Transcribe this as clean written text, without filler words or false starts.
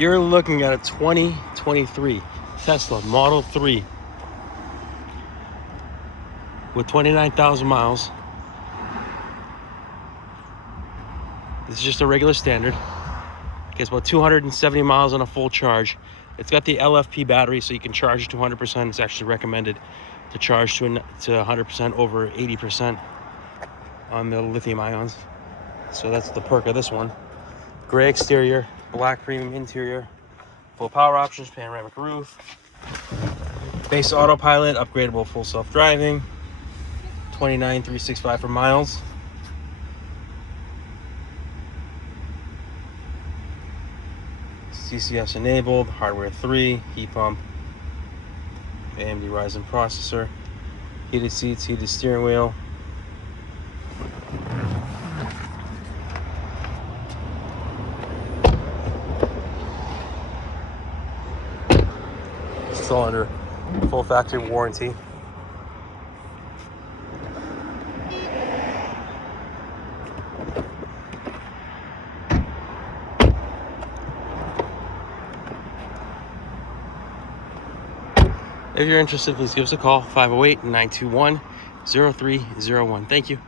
You're looking at a 2023 Tesla Model 3 with 29,000 miles. This is just a regular standard. Gets about 270 miles on a full charge. It's got the LFP battery, so you can charge it to 100%. It's actually recommended to charge to 100% over 80% on the lithium ions. So that's the perk of this one. Gray exterior, black premium interior, full power options, panoramic roof, base autopilot, upgradable full self-driving, 29,365 for miles. CCS enabled, hardware 3, heat pump, AMD Ryzen processor, heated seats, heated steering wheel. Still under full factory warranty. If you're interested, please give us a call, 508-921-0301. Thank you.